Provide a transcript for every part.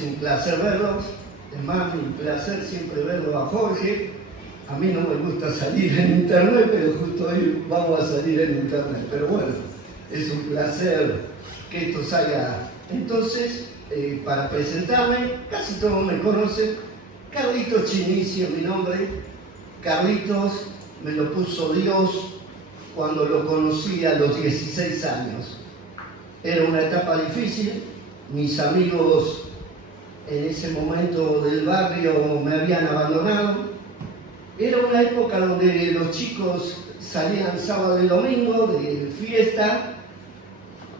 es un placer verlos. Es más, mi placer siempre verlo a Jorge. A mí no me gusta salir en internet, pero justo hoy vamos a salir en internet. Pero bueno, es un placer que esto salga. Entonces, para presentarme, casi todos me conocen. Carlitos Chinicio, mi nombre. Carlitos me lo puso Dios cuando lo conocí a los 16 años. Era una etapa difícil. Mis amigos en ese momento del barrio me habían abandonado. Era una época donde los chicos salían sábado y domingo de fiesta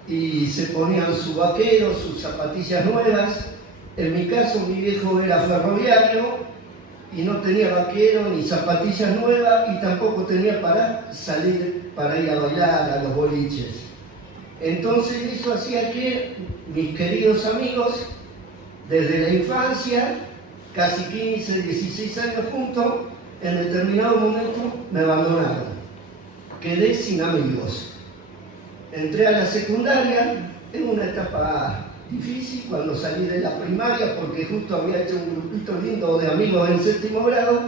y se ponían su vaquero, sus zapatillas nuevas. En mi caso, mi viejo era ferroviario y no tenía vaquero ni zapatillas nuevas y tampoco tenía para salir, para ir a bailar a los boliches. Entonces eso hacía que mis queridos amigos, desde la infancia, casi 15, 16 años juntos, en determinado momento me abandonaron. Quedé sin amigos. Entré a la secundaria, en una etapa difícil cuando salí de la primaria, porque justo había hecho un grupito lindo de amigos en 7º grado,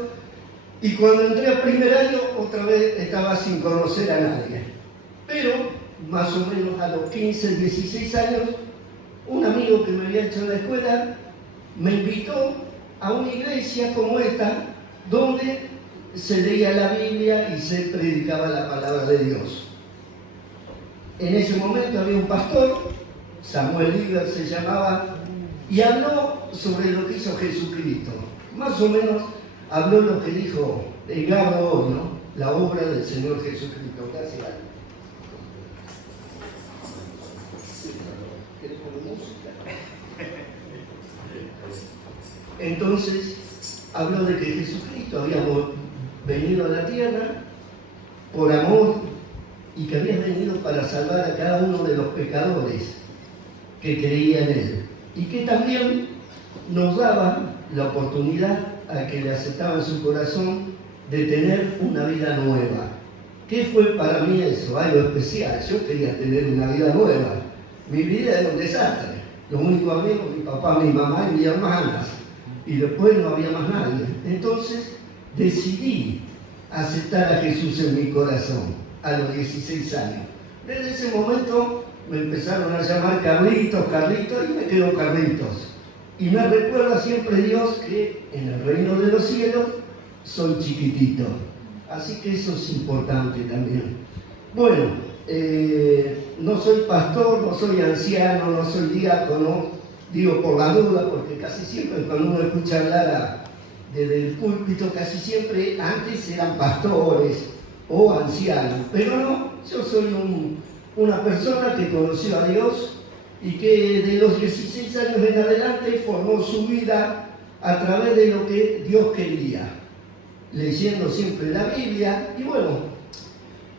y cuando entré a primer año, otra vez estaba sin conocer a nadie. Pero, más o menos a los 15, 16 años, un amigo que me había hecho en la escuela me invitó a una iglesia como esta, donde se leía la Biblia y se predicaba la palabra de Dios. En ese momento había un pastor, Samuel Líder se llamaba, y habló sobre lo que hizo Jesucristo. Más o menos habló lo que dijo Edgardo hoy, ¿no? La obra del Señor Jesucristo. Gracias. Entonces, habló de que Jesucristo había venido a la tierra por amor y que había venido para salvar a cada uno de los pecadores que creían en Él. Y que también nos daba la oportunidad a que le aceptaban su corazón de tener una vida nueva. ¿Qué fue para mí eso? Algo especial. Yo quería tener una vida nueva. Mi vida era un desastre. Los únicos amigos, mi papá, mi mamá y mis hermanas. Y después no había más nadie. Entonces decidí aceptar a Jesús en mi corazón a los 16 años. Desde ese momento me empezaron a llamar Carlitos, Carlitos, y me quedo Carlitos. Y me recuerda siempre Dios que en el reino de los cielos soy chiquitito. Así que eso es importante también. Bueno, no soy pastor, no soy anciano, no soy diácono. Digo por la duda, porque casi siempre cuando uno escucha hablar desde el púlpito, casi siempre antes eran pastores o ancianos. Pero no, yo soy una persona que conoció a Dios y que de los 16 años en adelante formó su vida a través de lo que Dios quería, leyendo siempre la Biblia. Y bueno,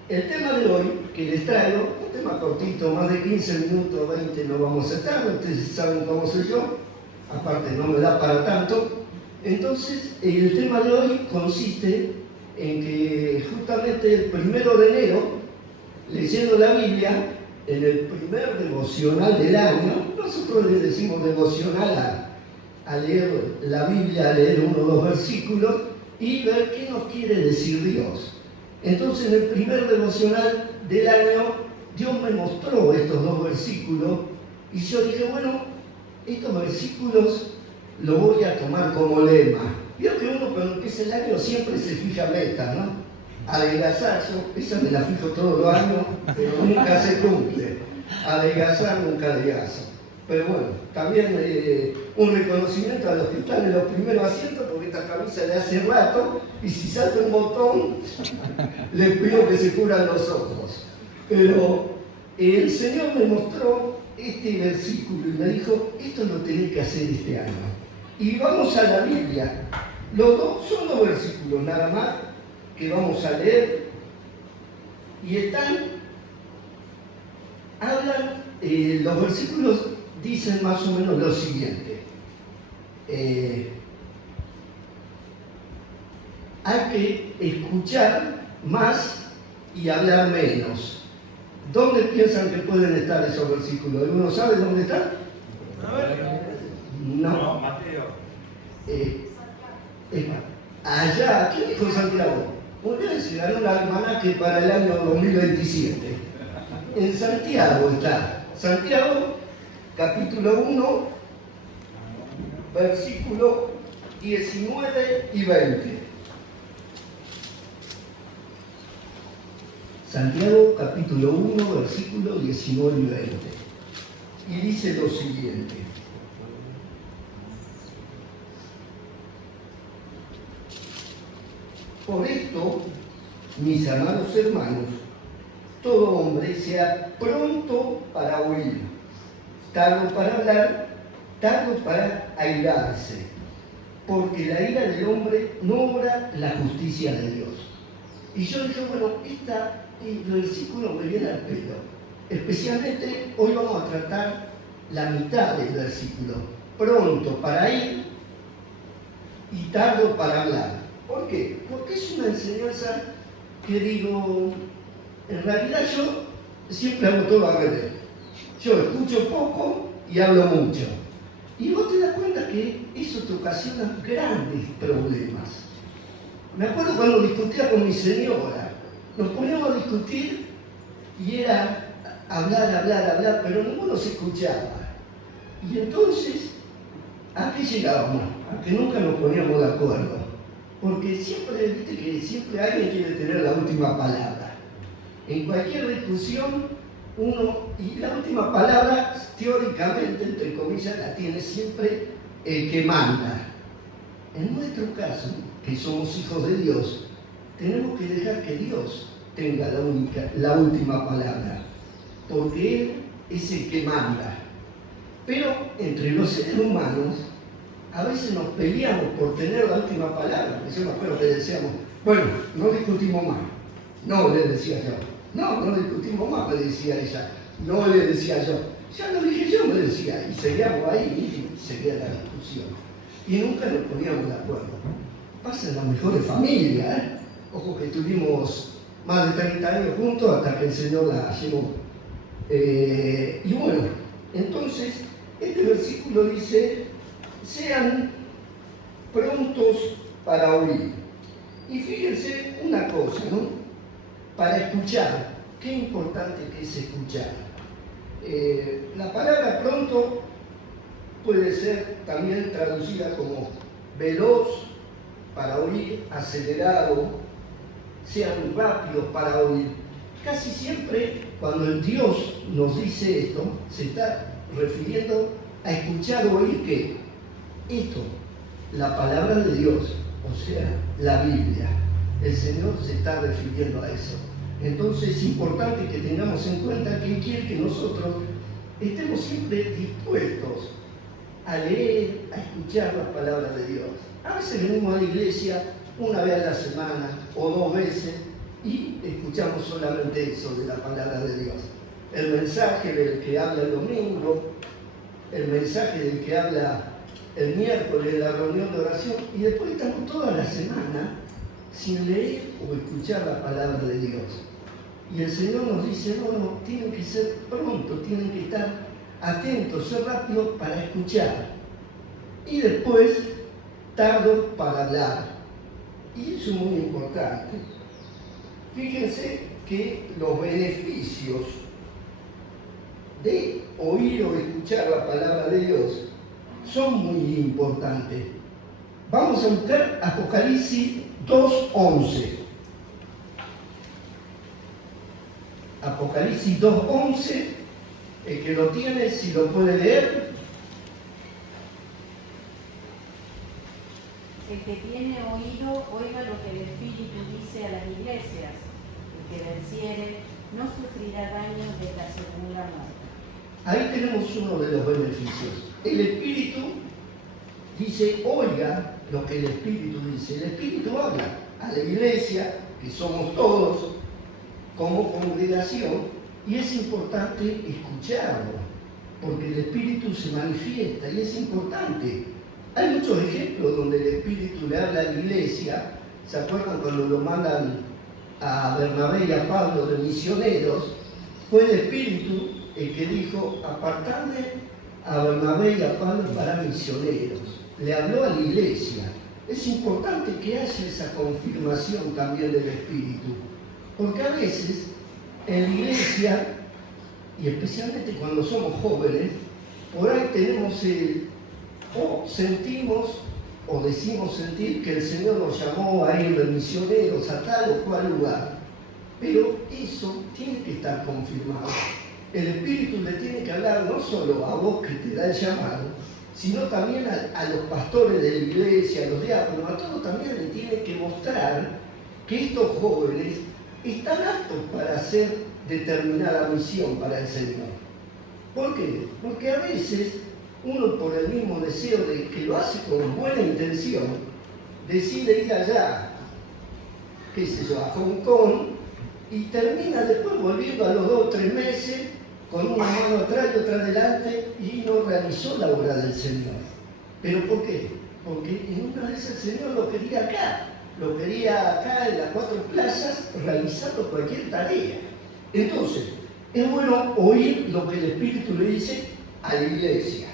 el tema de hoy que les traigo, un tema cortito, más de 15 minutos, 20 no vamos a estar, ustedes saben cómo soy yo, aparte no me da para tanto. Entonces, el tema de hoy consiste en que justamente el 1 de enero, leyendo la Biblia, en el primer devocional del año, nosotros le decimos devocional a leer la Biblia, a leer 1 o 2 versículos y ver qué nos quiere decir Dios. Entonces, en el primer devocional del año, Dios me mostró estos 2 versículos y yo dije, bueno, estos versículos los voy a tomar como lema. Veo que uno cuando empieza el año siempre se fija meta, ¿no? Adelgazar, yo esa me la fijo todos los años, pero nunca se cumple. Adelgazar nunca adelgazo. Pero bueno, también un reconocimiento a los que están en los primeros asientos, porque esta camisa de hace rato, y si salta un botón, les pido que se cubran los ojos. Pero el Señor me mostró este versículo y me dijo, esto lo tenés que hacer este año. Y vamos a la Biblia. Son 2 versículos nada más que vamos a leer. Y hablan, los versículos dicen más o menos lo siguiente. Hay que escuchar más y hablar menos. ¿Dónde piensan que pueden estar esos versículos? ¿Alguno sabe dónde están? No. Mateo. Allá, ¿quién dijo Santiago? Muy bien, se ganó un almanaque para el año 2027. En Santiago está. Santiago, capítulo 1, versículo 19 y 20. Santiago, capítulo 1, versículo 19 y 20. Y dice lo siguiente. Por esto, mis amados hermanos, todo hombre sea pronto para oír, tardo para hablar, tardo para airarse, porque la ira del hombre no obra la justicia de Dios. Y yo dije, bueno, el versículo me viene al pelo. Especialmente hoy vamos a tratar la mitad del versículo. Pronto para ir y tardo para hablar. ¿Por qué? Porque es una enseñanza que digo, en realidad yo siempre hago todo al revés. Yo escucho poco y hablo mucho. Y vos te das cuenta que eso te ocasiona grandes problemas. Me acuerdo cuando discutía con mi señora, nos poníamos a discutir y era hablar, pero ninguno se escuchaba. Y entonces, ¿a qué llegábamos? A que nunca nos poníamos de acuerdo. Porque siempre alguien quiere tener la última palabra. En cualquier discusión, y la última palabra, teóricamente, entre comillas, la tiene siempre el que manda. En nuestro caso, que somos hijos de Dios, tenemos que dejar que Dios tenga la última palabra, porque Él es el que manda. Pero entre los seres humanos, a veces nos peleamos por tener la última palabra. Yo me acuerdo que decíamos, bueno, no discutimos más. No, le decía yo. No discutimos más, me decía ella. No, le decía yo. Ya lo dije yo, me decía. Y seguíamos ahí y seguía la discusión. Y nunca nos poníamos de acuerdo. Pasa en las mejores familias, ¿eh? Ojo que tuvimos más de 30 años juntos hasta que el Señor la llevó. Y bueno, entonces, este versículo dice, sean prontos para oír. Y fíjense una cosa, ¿no? Para escuchar, qué importante que es escuchar. La palabra pronto puede ser también traducida como veloz para oír, acelerado, sean rápidos para oír. Casi siempre cuando Dios nos dice esto, se está refiriendo a escuchar o oír ¿qué? Esto, la palabra de Dios, o sea, la Biblia. El Señor se está refiriendo a eso. Entonces es importante que tengamos en cuenta que Él quiere que nosotros estemos siempre dispuestos a leer, a escuchar la palabra de Dios. A veces venimos a la iglesia una vez a la semana o 2 veces y escuchamos solamente eso de la palabra de Dios. El mensaje del que habla el domingo, el mensaje del que habla el miércoles en la reunión de oración, y después estamos toda la semana sin leer o escuchar la palabra de Dios. Y el Señor nos dice, no, tienen que ser prontos, tienen que estar atentos, ser rápidos para escuchar. Y después, tardo para hablar. Y eso es muy importante. Fíjense que los beneficios de oír o escuchar la palabra de Dios son muy importantes. Vamos a buscar Apocalipsis 2:11. Apocalipsis 2:11, el que lo tiene, si lo puede leer. El que tiene oído, oiga lo que el Espíritu dice a las iglesias. El que venciere no sufrirá daño de la segunda muerte. Ahí tenemos uno de los beneficios. El Espíritu dice, oiga lo que el Espíritu dice. El Espíritu habla a la iglesia, que somos todos, como congregación, y es importante escucharlo, porque el Espíritu se manifiesta y es importante. Hay muchos ejemplos donde el Espíritu le habla a la iglesia. ¿Se acuerdan cuando lo mandan a Bernabé y a Pablo de misioneros? Fue el Espíritu el que dijo, apartadme a Bernabé y a Pablo para misioneros. Le habló a la iglesia. Es importante que haya esa confirmación también del Espíritu. Porque a veces en la iglesia, y especialmente cuando somos jóvenes, por ahí tenemos o sentimos o decimos sentir que el Señor nos llamó a ir de misioneros a tal o cual lugar. Pero eso tiene que estar confirmado. El Espíritu le tiene que hablar no solo a vos que te da el llamado, sino también a los pastores de la iglesia, a los diáconos, a todos también le tiene que mostrar que estos jóvenes están aptos para hacer determinada misión para el Señor. ¿Por qué? Porque a veces uno, por el mismo deseo de que lo hace con buena intención, decide ir allá, qué sé yo, a Hong Kong, y termina después volviendo a los 2 o 3 meses con una mano atrás y otra adelante y no realizó la obra del Señor. ¿Pero por qué? Porque en una vez el Señor lo quería acá en las 4 plazas, realizando cualquier tarea. Entonces, es bueno oír lo que el Espíritu le dice a la iglesia.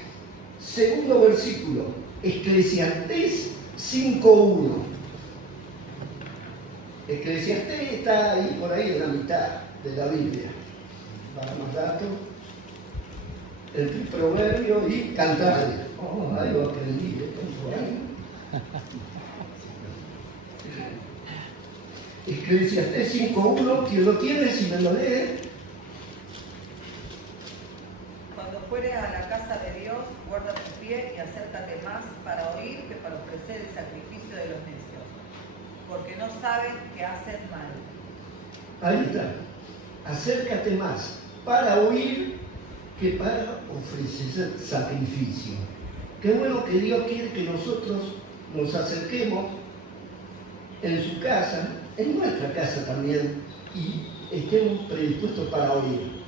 Segundo versículo, Eclesiastés 5:1. Eclesiastés está ahí por ahí en la mitad de la Biblia. Para más datos, entre Proverbio y Cantares. Ahí lo aprendí, por ahí. Eclesiastés 5:1, quien lo tiene, si me lo lee. Cuando fuere a la casa de Dios, guarda tu pie y acércate más para oír que para ofrecer el sacrificio de los necios, porque no saben que hacen mal. Ahí está. Acércate más para oír que para ofrecer sacrificio. Qué bueno que Dios quiere que nosotros nos acerquemos en su casa, en nuestra casa también, y estemos predispuestos para oír.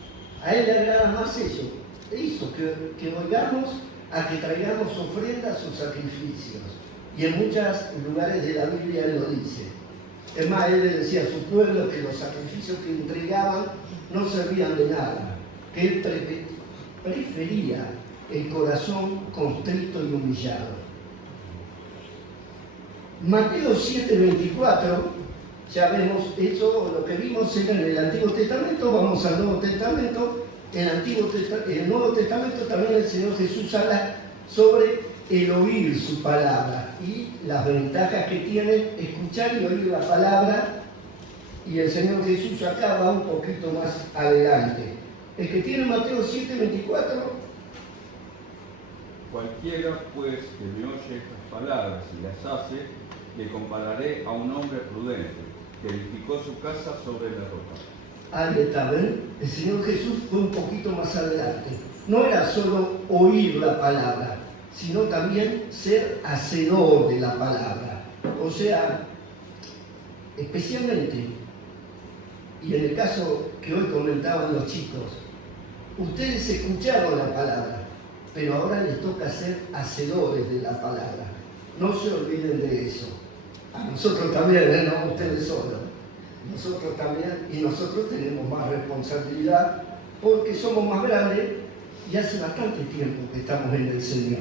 A Él le agrada más eso, que oigamos a que traigamos ofrendas o sacrificios. Y en muchos lugares de la Biblia Él lo dice. Es más, Él le decía a su pueblo que los sacrificios que entregaban no servían de nada, que Él prefería el corazón constrito y humillado. Mateo 7:24, ya vemos eso, lo que vimos era en el Antiguo Testamento, vamos al Nuevo Testamento. En el Nuevo Testamento también el Señor Jesús habla sobre el oír su palabra y las ventajas que tiene escuchar y oír la palabra, y el Señor Jesús acá va un poquito más adelante. El que tiene Mateo 7:24. Cualquiera pues que me oye estas palabras y las hace, le compararé a un hombre prudente que edificó su casa sobre la roca. Ahí está, ¿ven? El Señor Jesús fue un poquito más adelante. No era solo oír la palabra, sino también ser hacedor de la palabra. O sea, especialmente, y en el caso que hoy comentaban los chicos, ustedes escucharon la palabra, pero ahora les toca ser hacedores de la palabra. No se olviden de eso. A nosotros también, no ustedes solos. Nosotros también, y nosotros tenemos más responsabilidad porque somos más grandes y hace bastante tiempo que estamos en el Señor.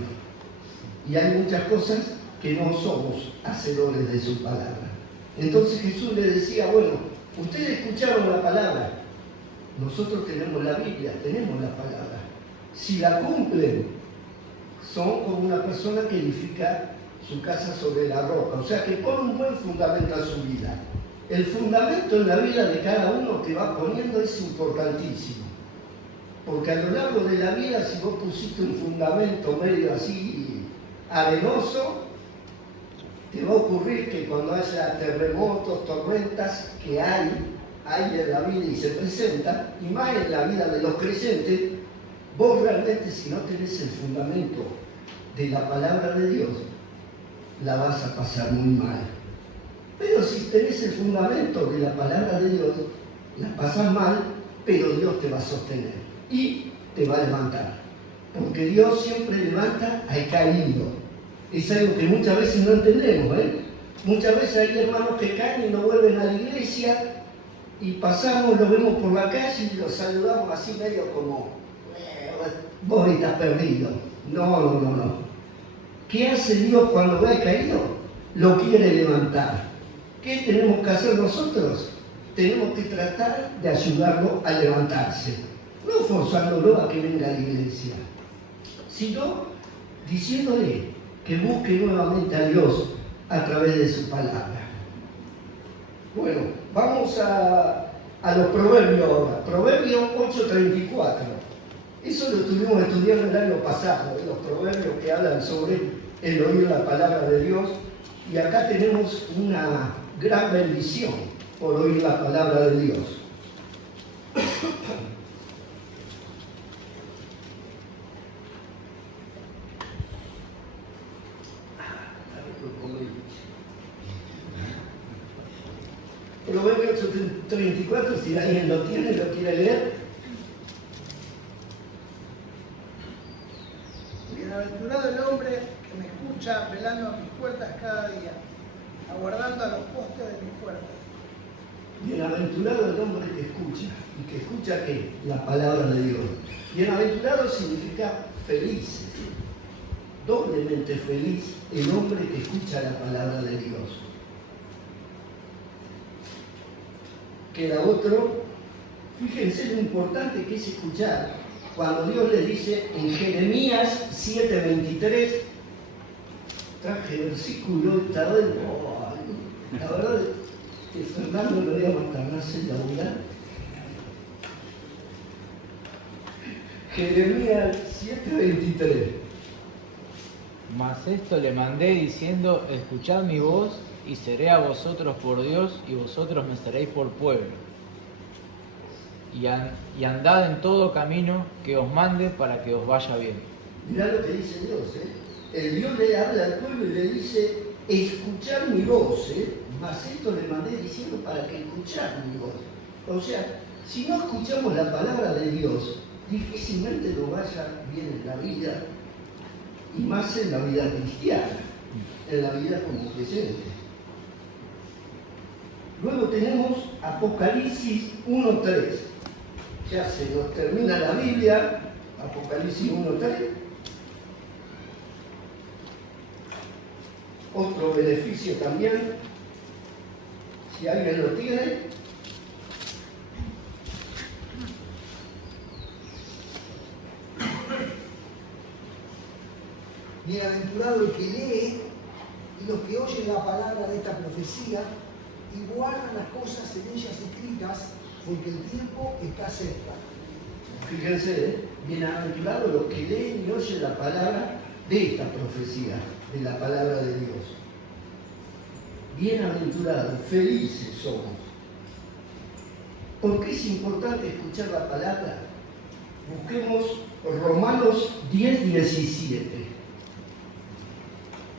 Y hay muchas cosas que no somos hacedores de su palabra. Entonces Jesús le decía, bueno, ustedes escucharon la palabra, nosotros tenemos la Biblia, tenemos la palabra. Si la cumplen, son como una persona que edifica su casa sobre la roca, o sea que pone un buen fundamento a su vida. El fundamento en la vida de cada uno que va poniendo es importantísimo, porque a lo largo de la vida, si vos pusiste un fundamento medio así arenoso, te va a ocurrir que cuando haya terremotos, tormentas, que hay en la vida y se presentan, y más en la vida de los creyentes, vos realmente, si no tenés el fundamento de la palabra de Dios, la vas a pasar muy mal. Pero si tenés el fundamento de la palabra de Dios, la pasas mal, pero Dios te va a sostener y te va a levantar. Porque Dios siempre levanta al caído. Es algo que muchas veces no entendemos, Muchas veces hay hermanos que caen y no vuelven a la iglesia y pasamos, los vemos por la calle y los saludamos así medio como, vos estás perdido. No. ¿Qué hace Dios cuando ve caído? Lo quiere levantar. ¿Qué tenemos que hacer nosotros? Tenemos que tratar de ayudarlo a levantarse. No forzándolo a que venga a la iglesia, sino diciéndole que busque nuevamente a Dios a través de su palabra. Bueno, vamos a los proverbios ahora. Proverbios 8:34. Eso lo estuvimos estudiando el año pasado, los proverbios que hablan sobre el oír la palabra de Dios. Y acá tenemos una gran bendición por oír la palabra de Dios. Proverbios 8:34, si alguien lo tiene, lo quiere leer. Bienaventurado el hombre que me escucha velando a mis puertas cada día, aguardando a los postes de mis puertas. Bienaventurado el hombre que escucha. ¿Y que escucha qué? La palabra de Dios. Bienaventurado significa feliz, doblemente feliz el hombre que escucha la palabra de Dios. Queda otro. Fíjense lo importante que es escuchar. Cuando Dios le dice en Jeremías 7:23, traje versículo, la verdad que Fernando lo voy a matar, no sé laburar. Jeremías 7:23. Mas esto le mandé diciendo, escuchad mi voz, y seré a vosotros por Dios, y vosotros me seréis por pueblo. Y andad en todo camino que os mande para que os vaya bien. Mirá lo que dice Dios, El Dios le habla al pueblo y le dice, escuchad mi voz, Mas esto le mandé diciendo para que escuchad mi voz. O sea, si no escuchamos la palabra de Dios, difícilmente nos vaya bien en la vida, y más en la vida cristiana, en la vida como creyente. Luego tenemos Apocalipsis 1:3. Ya se nos termina la Biblia, Apocalipsis 1:3. Otro beneficio también, si alguien lo tiene. Bienaventurado el que lee y los que oyen la palabra de esta profecía y guardan las cosas en ellas escritas, porque el tiempo está cerca. Fíjense, bienaventurado los que leen y oyen la palabra de esta profecía, de la palabra de Dios. Bienaventurados, felices somos. ¿Por qué es importante escuchar la palabra? Busquemos Romanos 10:17.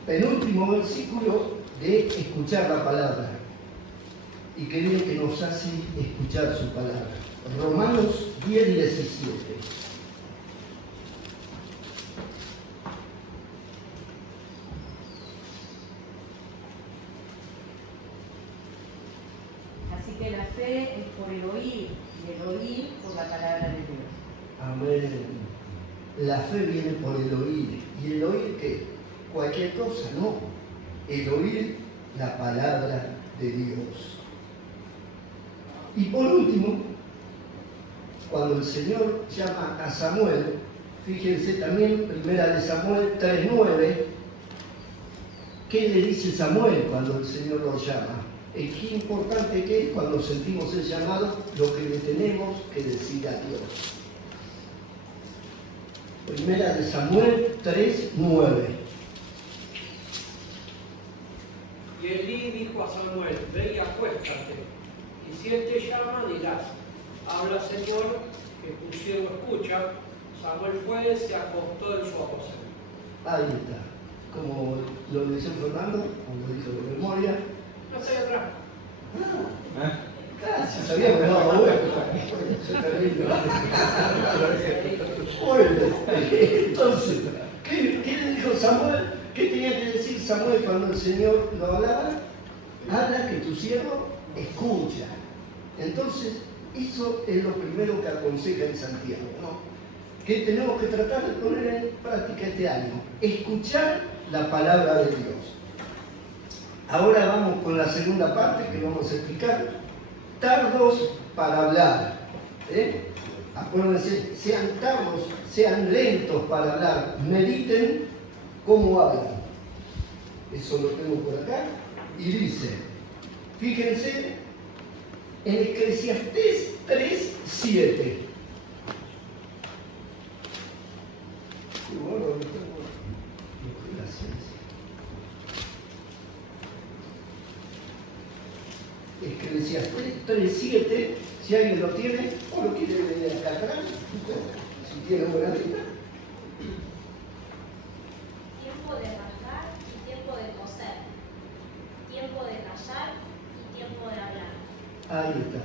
Penúltimo versículo de escuchar la palabra. Y que bien que nos hace escuchar su palabra. Romanos 10:17. Así que la fe es por el oír, y el oír por la palabra de Dios. Amén. La fe viene por el oír. ¿Y el oír qué? Cualquier cosa, no. El oír la palabra de Dios. Y por último, cuando el Señor llama a Samuel, fíjense también, 1 Samuel 3:9, ¿qué le dice Samuel cuando el Señor lo llama? Qué importante que es cuando sentimos el llamado, lo que le tenemos que decir a Dios. 1 Samuel 3:9. Y Elí dijo a Samuel, ve y acuéstate, y si él te llama, dirás, habla Señor, que tu siervo escucha. Samuel fue, se acostó en su aposento. Ahí está. Como lo dice Fernando, como lo dijo de memoria. No sé atrás. Casi sabía que no, bueno. Se termina. Bueno, entonces, ¿qué le dijo Samuel? ¿Qué tenía que decir Samuel cuando el Señor lo hablaba? Habla que tu siervo escucha. Entonces, eso es lo primero que aconseja en Santiago, ¿no? que tenemos que tratar de poner en práctica este año. Escuchar la palabra de Dios. Ahora vamos con la segunda parte que vamos a explicar. Tardos para hablar. Acuérdense, sean tardos, sean lentos para hablar. Mediten cómo hablan. Eso lo tengo por acá. Y dice, fíjense, en Eclesiastés 3:7. Bueno, Eclesiastés 3:7, si alguien lo tiene, o lo quiere venir acá atrás, si tiene buena letra. Tiempo de rasgar y tiempo de coser. Tiempo de callar y tiempo de hablar. Ahí está.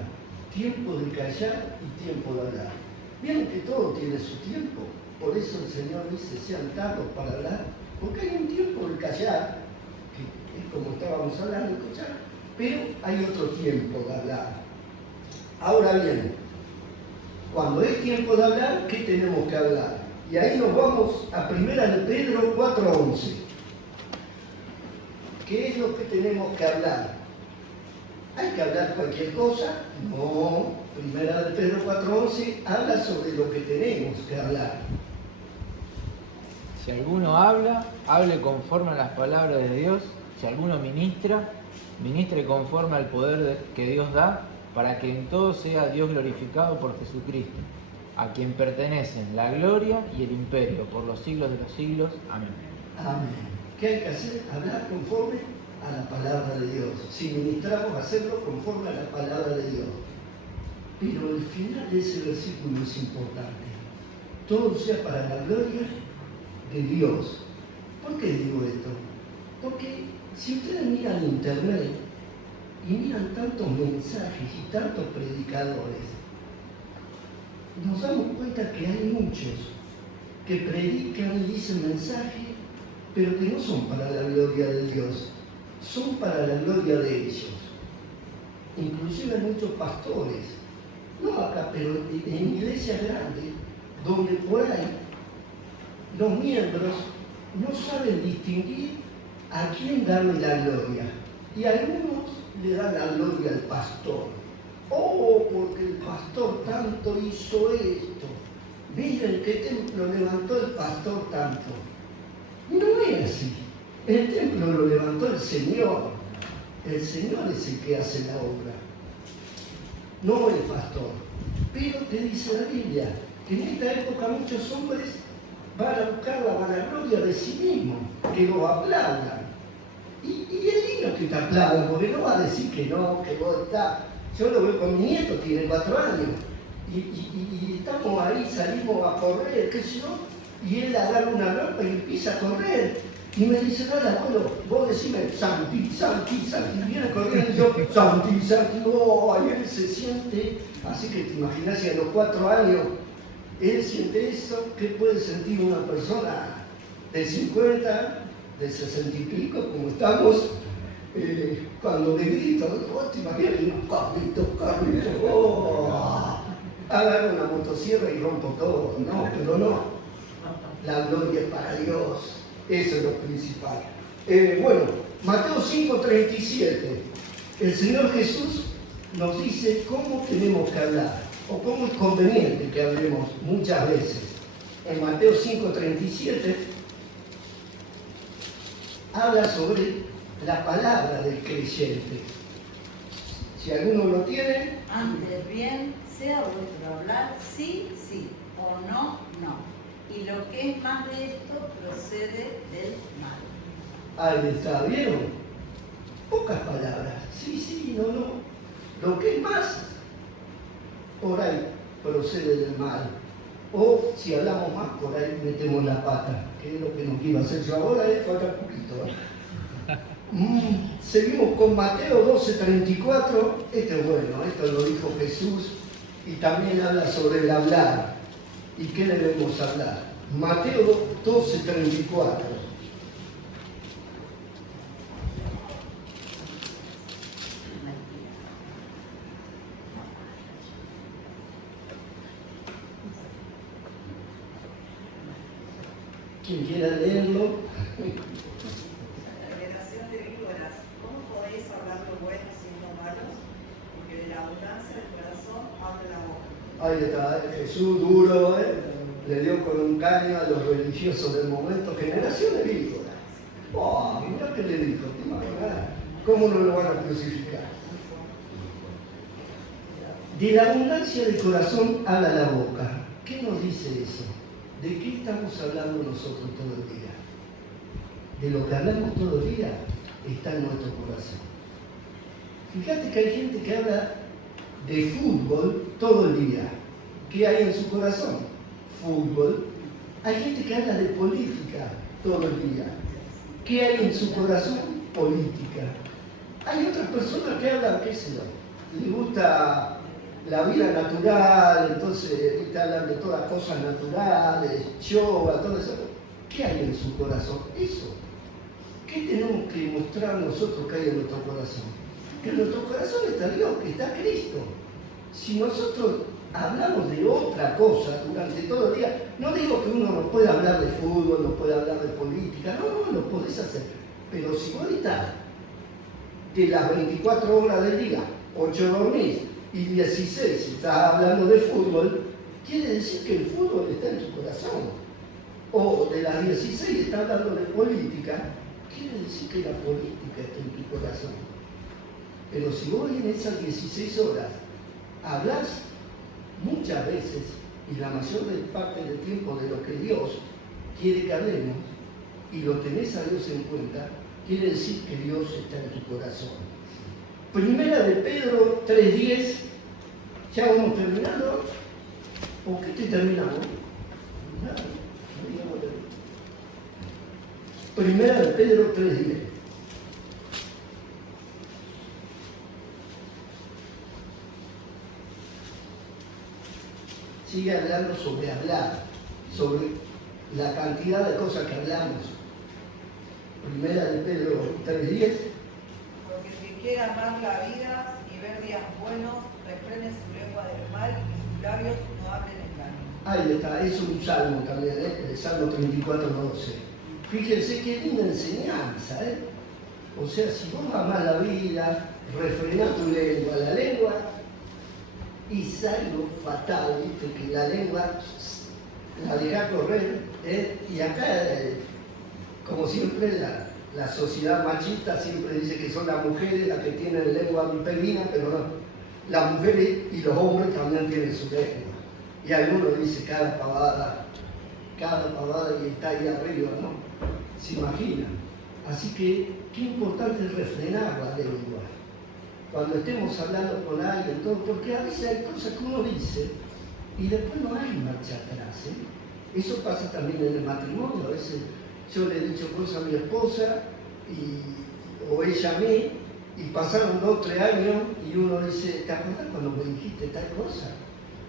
Tiempo de callar y tiempo de hablar. Vieron que todo tiene su tiempo. Por eso el Señor dice, sean tardos para hablar. Porque hay un tiempo de callar, que es como estábamos hablando, de escuchar, pero hay otro tiempo de hablar. Ahora bien, cuando es tiempo de hablar, ¿qué tenemos que hablar? Y ahí nos vamos a 1 de Pedro 4:11. ¿Qué es lo que tenemos que hablar? ¿Hay que hablar cualquier cosa? No. 1 de Pedro 4:11 habla sobre lo que tenemos que hablar. Si alguno habla, hable conforme a las palabras de Dios. Si alguno ministra, ministre conforme al poder que Dios da, para que en todo sea Dios glorificado por Jesucristo, a quien pertenecen la gloria y el imperio por los siglos de los siglos. Amén. Amén. ¿Qué hay que hacer? Hablar conforme a la palabra de Dios. Si ministramos, hacerlo conforme a la palabra de Dios. Pero el final de ese versículo es importante. Todo sea para la gloria de Dios. ¿Por qué digo esto? Porque si ustedes miran internet y miran tantos mensajes y tantos predicadores, nos damos cuenta que hay muchos que predican y dicen mensajes, pero que no son para la gloria de Dios, son para la gloria de ellos. Inclusive hay muchos pastores, no acá, pero en iglesias grandes, donde por ahí los miembros no saben distinguir a quién darle la gloria. Y algunos le dan la gloria al pastor. Oh, porque el pastor tanto hizo esto. Miren qué templo levantó el pastor tanto. No es así. El templo lo levantó el Señor. El Señor es el que hace la obra, no el pastor. Pero te dice la Biblia que en esta época muchos hombres van a buscar la vanagloria de sí mismos, que lo aplaudan. Y es lindo que te aplaudan, porque no va a decir que no, que vos estás. Yo lo veo con mi nieto, tiene 4 años, y estamos ahí, salimos a correr, qué sé yo, y él agarra una rampa y empieza a correr. Y me dice, nada, bueno, vos decime, Santi, Santi, Santi, y viene corriendo y yo, Santi, Santi, oh, y él se siente, así que te imaginas si a los 4 años él siente eso, ¿qué puede sentir una persona de 50, de 60 y pico, como estamos, cuando le grito, vos te imaginas, Carlitos, oh, agarro una motosierra y rompo todo, no, pero no, la gloria es para Dios. Eso es lo principal. Bueno, Mateo 5:37. El Señor Jesús nos dice cómo tenemos que hablar, o cómo es conveniente que hablemos muchas veces. En Mateo 5:37 habla sobre la palabra del creyente. Si alguno lo tiene, Antes bien, sea vuestro hablar sí, sí, o no, no. Y lo que es más de esto procede del mal. ahí está, ¿vieron? Pocas palabras, sí, sí, no, no. Lo que es más, por ahí procede del mal. O si hablamos más, por ahí metemos la pata, que es lo que no quiero hacer yo ahora, falta poquito. Seguimos con Mateo 12:34. Este es bueno, esto lo dijo Jesús y también habla sobre el hablar. ¿Y qué debemos hablar? Mateo 12:34. Quien quiera leerlo. Generación de víboras, ¿cómo podéis hablar lo bueno siendo malos? Porque de la abundancia del corazón habla la boca. Ahí está, Jesús duro, le dio con un caño a los religiosos del momento. Generación de víboras. Oh, mirá que le dijo, ¿te imaginas? ¿Cómo no lo van a crucificar? De la abundancia del corazón habla la boca. ¿Qué nos dice eso? ¿De qué estamos hablando nosotros todo el día? De lo que hablamos todo el día está en nuestro corazón. Fíjate que hay gente que habla de fútbol todo el día. ¿Qué hay en su corazón? Fútbol. Hay gente que habla de política todo el día. ¿Qué hay en su corazón? Política. Hay otras personas que hablan, qué sé yo, les gusta la vida natural, entonces te hablan de todas cosas naturales, yoga, todo eso. ¿Qué hay en su corazón? Eso. ¿Qué tenemos que mostrar nosotros que hay en nuestro corazón? Que en nuestro corazón está Dios, que está Cristo. Si nosotros hablamos de otra cosa durante todo el día, no digo que uno no pueda hablar de fútbol, no pueda hablar de política, no, lo podés hacer. Pero si vos estás de las 24 horas del día, 8 dormís y 16 estás hablando de fútbol, quiere decir que el fútbol está en tu corazón. O de las 16 estás hablando de política, quiere decir que la política está en tu corazón. Pero si vos en esas 16 horas hablas muchas veces y la mayor parte del tiempo de lo que Dios quiere que hablemos y lo tenés a Dios en cuenta, quiere decir que Dios está en tu corazón. Primera de Pedro 3:10, ¿ya vamos terminando? ¿O qué te terminamos? Nada, no digamos nada. Primera de Pedro 3:10. Sigue hablando sobre hablar, sobre la cantidad de cosas que hablamos. Primera de Pedro 3:10. Porque el que quiera amar la vida y ver días buenos, refrene su lengua del mal y sus labios no hablen engaño. Ahí está, es un salmo también, el Salmo 34:12. Fíjense qué linda enseñanza, O sea, si vos amás la vida, refrená tu lengua. La lengua es algo fatal, ¿viste? Que la lengua la deja correr, y acá, como siempre, la sociedad machista siempre dice que son las mujeres las que tienen lengua viperina, pero no, las mujeres y los hombres también tienen su lengua. Y algunos dicen cada pavada y está ahí arriba, ¿no? Se imaginan. Así que, qué importante es refrenar la lengua. Cuando estemos hablando con alguien, todo, porque a veces hay cosas que uno dice y después no hay marcha atrás. Eso pasa también en el matrimonio. A veces yo le he dicho cosas a mi esposa o ella a mí, y pasaron 2 o 3 años y uno dice, ¿te acuerdas cuando me dijiste tal cosa?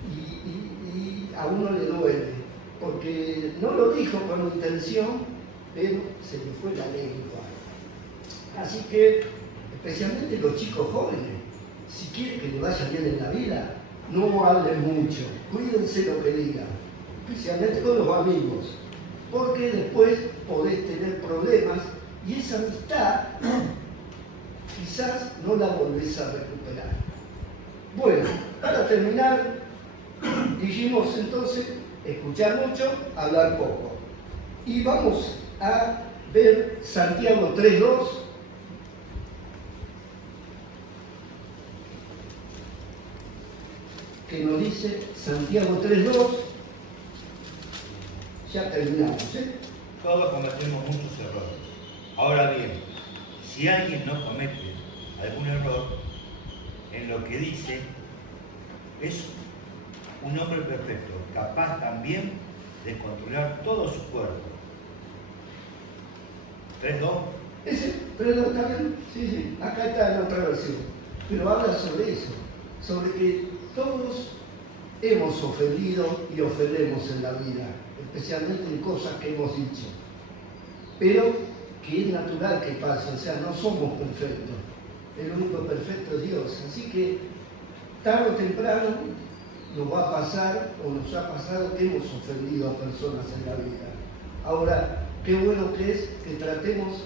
Y a uno le duele, porque no lo dijo con intención, pero se le fue la lengua. Así que, especialmente los chicos jóvenes, si quieren que le vaya bien en la vida, no hablen mucho, cuídense lo que digan, especialmente con los amigos, porque después podés tener problemas y esa amistad quizás no la volvés a recuperar. Bueno, para terminar, dijimos entonces, escuchar mucho, hablar poco. Y vamos a ver Santiago 3:2. Que nos dice Santiago 3:2, ya terminamos, Todos cometemos muchos errores. Ahora bien, si alguien no comete algún error en lo que dice, es un hombre perfecto, capaz también de controlar todo su cuerpo. 3:2. Ese, 3:2, ¿está bien? Sí, acá está en otra versión. Pero habla sobre eso, sobre que todos hemos ofendido y ofendemos en la vida, especialmente en cosas que hemos dicho. Pero que es natural que pase, o sea, no somos perfectos. El único perfecto es Dios. Así que tarde o temprano nos va a pasar, o nos ha pasado, que hemos ofendido a personas en la vida. Ahora, qué bueno que es que tratemos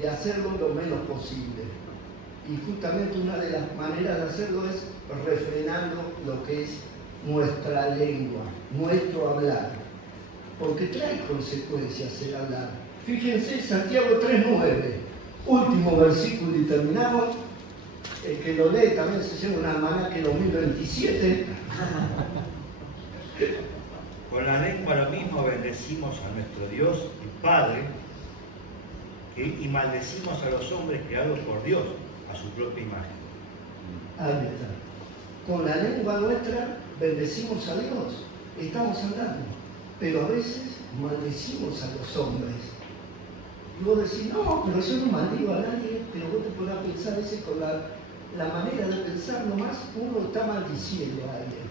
de hacerlo lo menos posible. Y justamente una de las maneras de hacerlo es refrenando lo que es nuestra lengua, nuestro hablar, porque trae consecuencias el hablar. Fíjense, Santiago 3:9, último versículo y terminamos. El que lo lee también se llama un almanaque 2027. Con la lengua lo mismo bendecimos a nuestro Dios y Padre, y maldecimos a los hombres creados por Dios, a su propia imagen. Ahí está. Con la lengua nuestra bendecimos a Dios, estamos hablando, pero a veces maldecimos a los hombres. Y vos decís, no, pero yo no maldigo a nadie, pero vos te podrás pensar a veces con la manera de pensar nomás, uno está maldiciendo a alguien.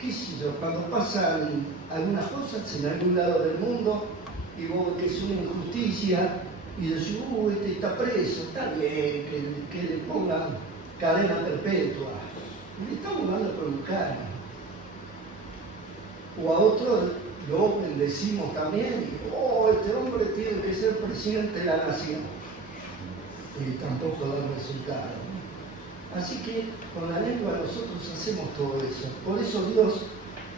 ¿Qué sé yo? Cuando pasan algunas cosas en algún lado del mundo y vos ves que es una injusticia y decís, este está preso, está bien, que le pongan cadena perpetua. Le estamos dando por un cargo. O a otros lo bendecimos también, y este hombre tiene que ser presidente de la nación. Y tampoco da resultado. Así que con la lengua nosotros hacemos todo eso. Por eso Dios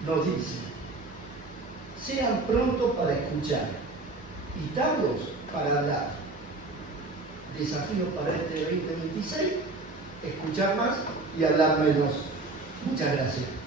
nos dice, sean prontos para escuchar y tardos para hablar. Desafío para este 2026, escuchar más y hablar menos. Muchas gracias.